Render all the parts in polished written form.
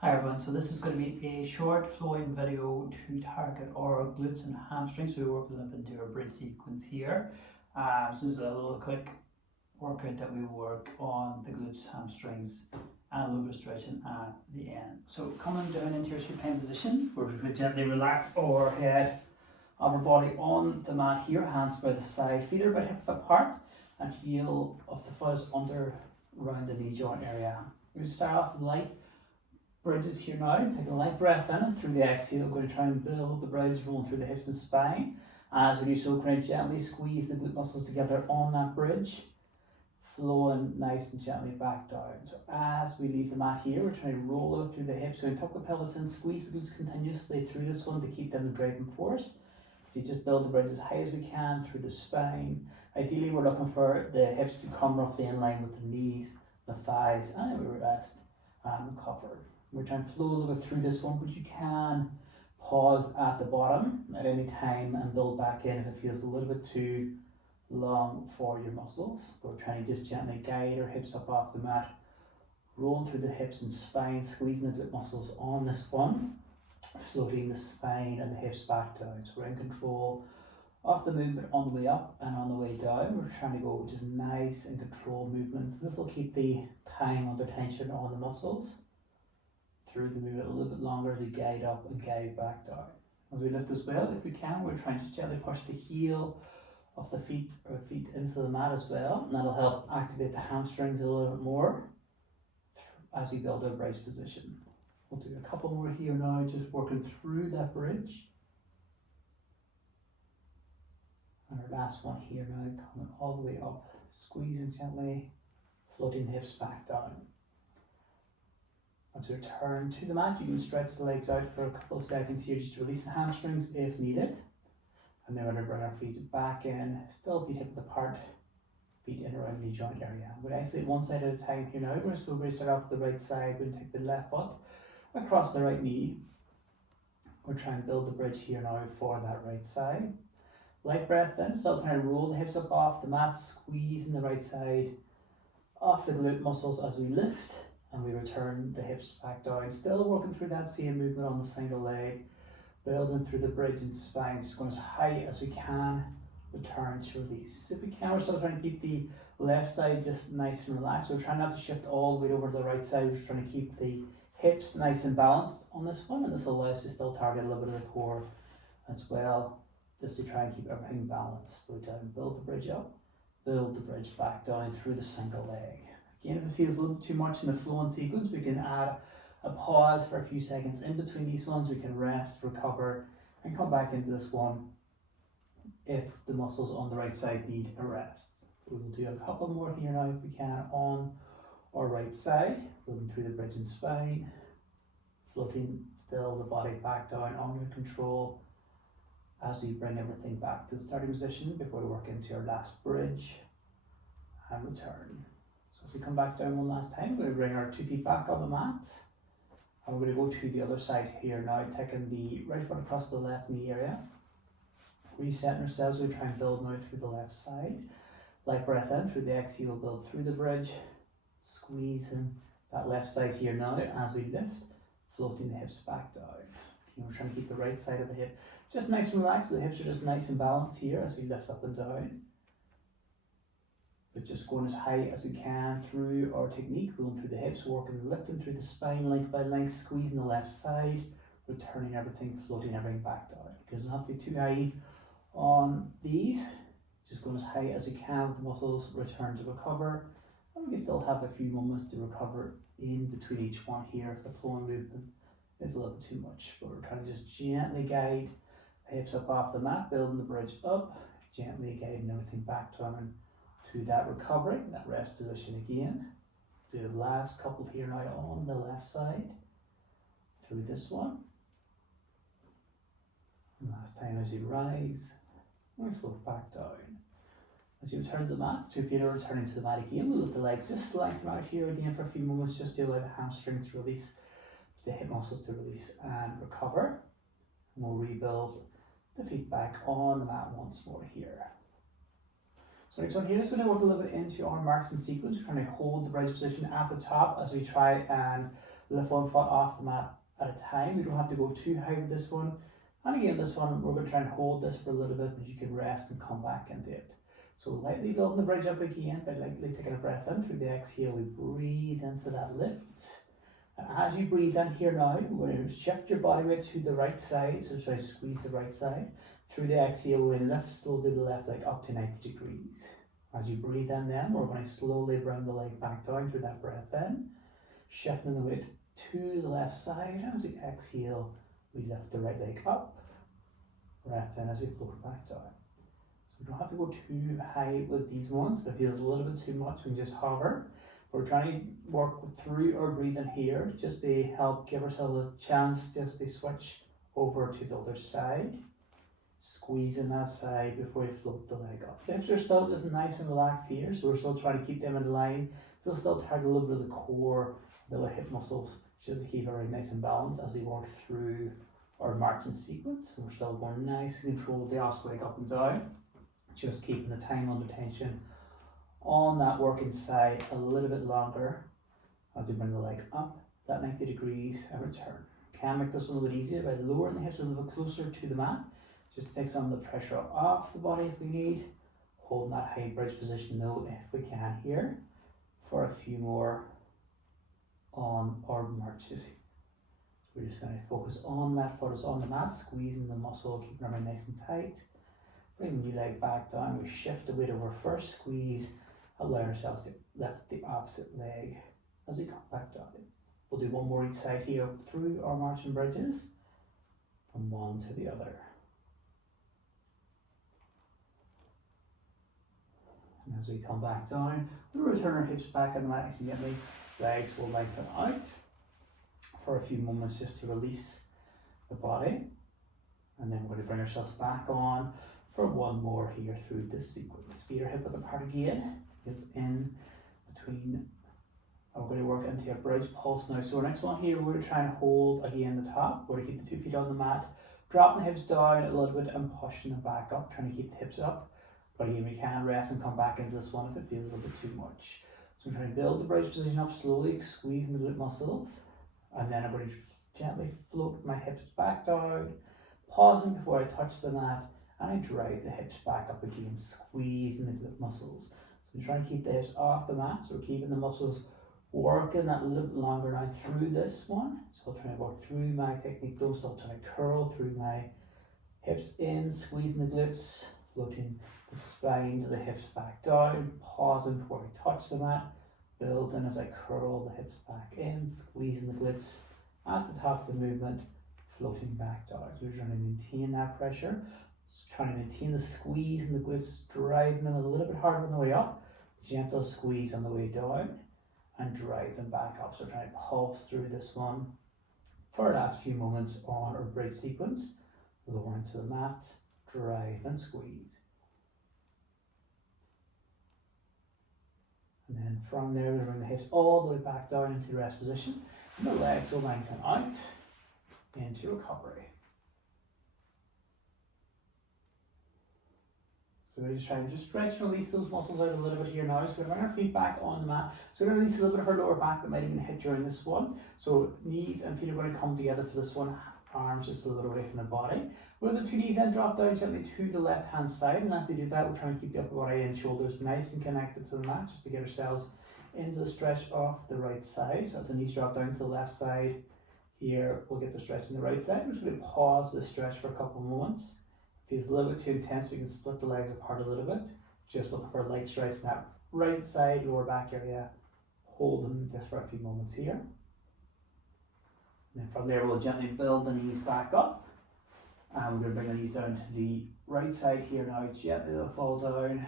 Hi everyone, so this is going to be a short flowing video to target our glutes and hamstrings. So we work them into our bridge sequence here. So this is a little quick workout that we work on the glutes, hamstrings, and a little bit of stretching at the end. So coming down into your supine position, we're going to gently relax our head of our body on the mat here, hands by the side, feet are about hip width apart, and heel of the foot is under around the knee joint area. We start off light bridges here now. Take a light breath in, and through the exhale, we're going to try and build the bridge rolling through the hips and spine. As we do so, kind of gently squeeze the glute muscles together on that bridge, flowing nice and gently back down. So as we leave the mat here, we're trying to roll it through the hips. So we tuck the pelvis in, squeeze the glutes continuously through this one to keep them the driving force. So you just build the bridge as high as we can through the spine. Ideally, we're looking for the hips to come roughly in line with the knees, the thighs, and then we rest and recover. We're trying to flow a little bit through this one, but you can pause at the bottom at any time and build back in if it feels a little bit too long for your muscles. We're trying to just gently guide our hips up off the mat, rolling through the hips and spine, squeezing the glute muscles on this one, floating the spine and the hips back down. So we're in control of the movement on the way up and on the way down. We're trying to go just nice and controlled movements. This will keep the time under tension on the muscles through the movement a little bit longer as we guide up and guide back down. As we lift as well, if we can, we're trying to just gently push the heel of the feet into the mat as well, and that'll help activate the hamstrings a little bit more as we build our bridge position. We'll do a couple more here now, just working through that bridge. And our last one here now, coming all the way up, squeezing gently, floating the hips back down. As we return to the mat, you can stretch the legs out for a couple of seconds here just to release the hamstrings if needed. And then we're going to bring our feet back in, still feet hip width apart, feet in around the knee joint area. We'll isolate one side at a time here now. We're just going to start off with the right side. We're going to take the left foot across the right knee. We're trying to build the bridge here now for that right side. Light breath in, still trying to roll the hips up off the mat, squeezing the right side off the glute muscles as we lift. And we return the hips back down, still working through that same movement on the single leg, building through the bridge and spine, just going as high as we can, return to release. If we can, we're still trying to keep the left side just nice and relaxed. We're trying not to shift all the way over to the right side, we're trying to keep the hips nice and balanced on this one, and this will allow us to still target a little bit of the core as well, just to try and keep everything balanced. We're trying to build the bridge up, build the bridge back down through the single leg. Again, if it feels a little too much in the flow and sequence, we can add a pause for a few seconds in between these ones. We can rest, recover, and come back into this one if the muscles on the right side need a rest. We will do a couple more here now if we can on our right side, building through the bridge and spine, floating still the body back down under control as we bring everything back to the starting position before we work into our last bridge and return. So as we come back down one last time, we're going to bring our 2 feet back on the mat. And we're going to go to the other side here now, taking the right foot across the left knee area. Resetting ourselves, we try and build now through the left side. Light breath in, through the exhale, build through the bridge. Squeezing that left side here now as we lift, floating the hips back down. Okay, we're trying to keep the right side of the hip just nice and relaxed, so the hips are just nice and balanced here as we lift up and down. But just going as high as we can through our technique, rolling through the hips, working, lifting through the spine length by length, squeezing the left side, returning everything, floating everything back down. It doesn't have to be too high on these, just going as high as we can with the muscles, return to recover. And we can still have a few moments to recover in between each one here if the flowing movement is a little bit too much. But we're trying to just gently guide the hips up off the mat, building the bridge up, gently guiding everything back down to that recovery, that rest position again. Do the last couple here now on the left side, through this one. And last time as you rise, and we float back down. As you return to the mat, 2 feet are returning to the mat again. We'll let the legs just lengthen out here again for a few moments, just to allow the hamstrings to release, the hip muscles to release and recover. And we'll rebuild the feet back on the mat once more here. So next one here is going to work a little bit into our marks and sequence. We're trying to hold the bridge position at the top as we try and lift one foot off the mat at a time. We don't have to go too high with this one. And again, this one, we're going to try and hold this for a little bit, but you can rest and come back into it. So lightly building the bridge up again by lightly taking a breath in. Through the exhale, we breathe into that lift. And as you breathe in here now, we're going to shift your body weight to the right side. So try to squeeze the right side. Through the exhale, we're going to lift slowly the left leg up to 90 degrees. As you breathe in then, we're going to slowly bring the leg back down through that breath in. Shifting the weight to the left side. As we exhale, we lift the right leg up. Breath in as we float back down. So we don't have to go too high with these ones. If it feels a little bit too much, we can just hover. We're trying to work through our breathing here just to help give ourselves a chance just to switch over to the other side. Squeezing that side before you float the leg up. The hips are still just nice and relaxed here, so we're still trying to keep them in line. Still target a little bit of the core, the hip muscles, just to keep everything nice and balanced as we work through our marching sequence. So we're still going nice and control the opposite leg up and down. Just keeping the time under tension on that working side a little bit longer as we bring the leg up that 90 degrees and return. Can make this one a little bit easier by lowering the hips a little bit closer to the mat, just to take some of the pressure off the body if we need. Holding that high bridge position though if we can here for a few more on our marches. So we're just going to focus on that foot is on the mat, squeezing the muscle, keeping our mind nice and tight. Bring the new leg back down, we shift the weight over first, squeeze, allow ourselves to lift the opposite leg as we come back down. We'll do one more each side here through our marching bridges, from one to the other. And as we come back down, we'll return our hips back on the mat nice and gently. Legs will lengthen out for a few moments just to release the body. And then we're going to bring ourselves back on for one more here through this sequence. Feet are hip width apart again. It's in between. We're going to work into a bridge pulse now. So our next one here, we're going to try and hold again the top. We're going to keep the 2 feet on the mat, dropping the hips down a little bit and pushing them back up, trying to keep the hips up. But again, we can rest and come back into this one if it feels a little bit too much. So I'm trying to build the bridge position up slowly, squeezing the glute muscles. And then I'm going to gently float my hips back down, pausing before I touch the mat, and I drive the hips back up again, squeezing the glute muscles. So I'm trying to keep the hips off the mat, so we're keeping the muscles working that a little bit longer now through this one. So I'm trying to work through my technique, though, still trying to curl through my hips in, squeezing the glutes, floating the spine to the hips back down, pausing before we touch the mat, building as I curl the hips back in, squeezing the glutes at the top of the movement, floating back down. So we're trying to maintain that pressure, trying to maintain the squeeze in the glutes, driving them a little bit harder on the way up, gentle squeeze on the way down, and drive them back up. So we're trying to pulse through this one for the last few moments on our bridge sequence, lowering to the mat, drive and squeeze. And then from there, we bring the hips all the way back down into the rest position, and the legs will lengthen out into recovery. So we're just trying to stretch and release those muscles out a little bit here now. So we're going to bring our feet back on the mat. So we're going to release a little bit of our lower back that might have been hit during this one. So knees and feet are going to come together for this one. Arms just a little away from the body. We'll do 2 knees and drop down gently to the left hand side. And as we do that, we're trying to keep the upper body and shoulders nice and connected to the mat, just to get ourselves into the stretch off the right side. So as the knees drop down to the left side, here we'll get the stretch on the right side. We're just going to pause the stretch for a couple of moments. If it feels a little bit too intense, we can split the legs apart a little bit. Just looking for a light stretch in that right side, lower back area. Hold them just for a few moments here. And then from there, we'll gently build the knees back up. And we're going to bring the knees down to the right side here now. Gently they'll fall down.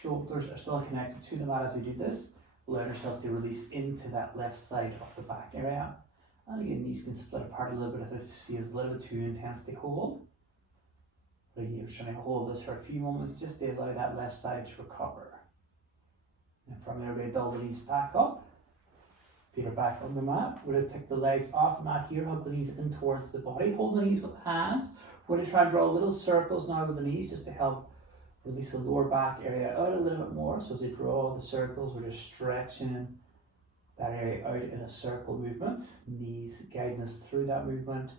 Shoulders are still connected to the mat as we do this. Allowing ourselves to release into that left side of the back area. And again, knees can split apart a little bit if it feels a little bit too intense to hold. But again, we're trying to hold this for a few moments just to allow that left side to recover. And from there, we're going to build the knees back up. Feet are back on the mat. We're going to take the legs off the mat here, hug the knees in towards the body. Hold the knees with hands. We're going to try and draw little circles now with the knees just to help release the lower back area out a little bit more. So as we draw the circles, we're just stretching that area out in a circle movement, knees guiding us through that movement,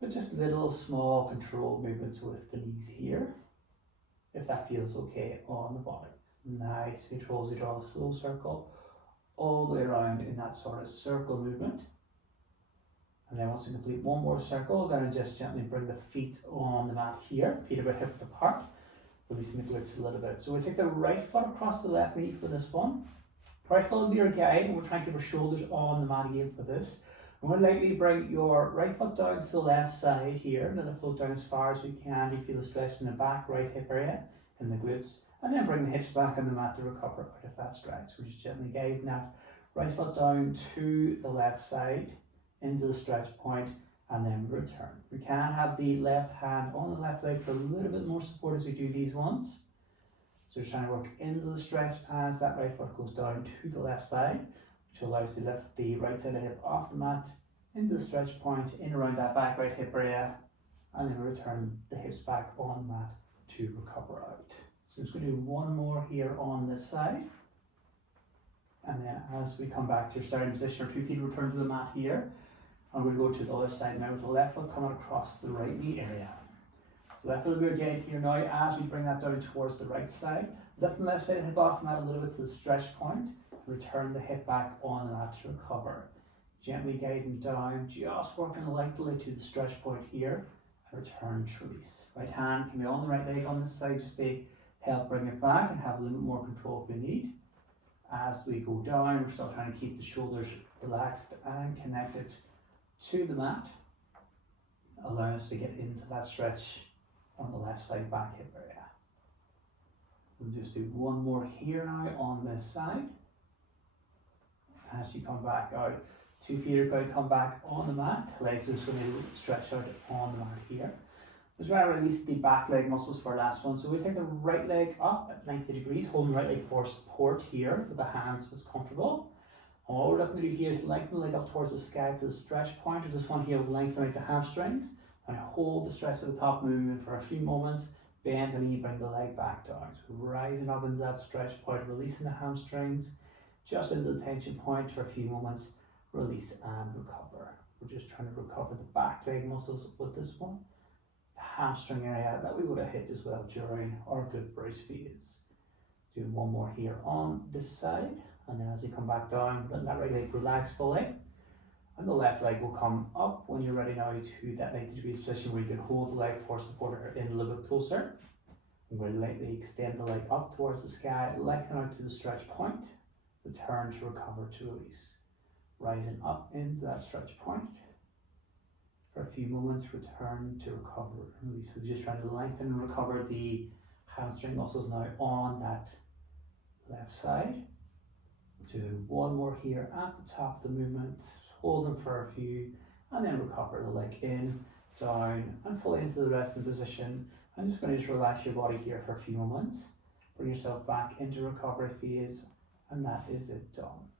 but just little small controlled movements with the knees here, if that feels okay on the body. Nice, control as you draw a slow circle all the way around in that sort of circle movement. And then once you complete one more circle, we're going to just gently bring the feet on the mat here, feet about hip width apart, releasing the glutes a little bit. So we take the right foot across the left knee for this one. Right foot will be your guide, and we're trying to keep our shoulders on the mat again for this. I'm going to lightly bring your right foot down to the left side here, let it float down as far as we can. You feel the stretch in the back right hip area, in the glutes, and then bring the hips back on the mat to recover out of that stretch. We're just gently guiding that right foot down to the left side, into the stretch point, and then return. We can have the left hand on the left leg for a little bit more support as we do these ones. So we're trying to work into the stretch as that right foot goes down to the left side, which allows you to lift the right side of the hip off the mat, into the stretch point, in around that back right hip area, and then return the hips back on the mat to recover out. So I'm just going to do one more here on this side. And then as we come back to your starting position, our 2 feet return to the mat here. I'm going to go to the other side now with the left foot coming across the right knee area. So left foot will be again here now as we bring that down towards the right side. Lift the left side hip off the mat a little bit to the stretch point. Return the hip back on the mat to recover. Gently guiding down, just working lightly to the stretch point here. And return to release. Right hand can be on the right leg on this side just to help bring it back and have a little bit more control if we need. As we go down, we're still trying to keep the shoulders relaxed and connected to the mat, allowing us to get into that stretch on the left side back hip area. We'll just do one more here now on this side. As you come back out, 2 feet are going to come back on the mat, legs are just going to stretch out on the mat here. Just try to release the back leg muscles for our last one. So we take the right leg up at 90 degrees, holding the right leg for support here with the hands if it's comfortable. And what we're looking to do here is lengthen the leg up towards the sky to the stretch point. We just want here to lengthen out the hamstrings and hold the stretch at the top, moving for a few moments. Bend the knee, bring the leg back down. So rising up into that stretch point, releasing the hamstrings, just into the tension point for a few moments, release and recover. We're just trying to recover the back leg muscles with this one. The hamstring area that we would have hit as well during our glute brace phase. Doing one more here on this side. And then as you come back down, let that right leg relax fully. And the left leg will come up when you're ready now to that 90 degrees position where you can hold the leg for support in a little bit closer. I'm going to lightly extend the leg up towards the sky, lengthen out to the stretch point, return to recover to release. Rising up into that stretch point. For a few moments, return to recover and release. So just trying to lengthen and recover the hamstring muscles now on that left side. Do one more here at the top of the movement, hold them for a few, and then recover the leg in, down, and fully into the resting position. I'm just going to just relax your body here for a few moments. Bring yourself back into recovery phase, and that is it done.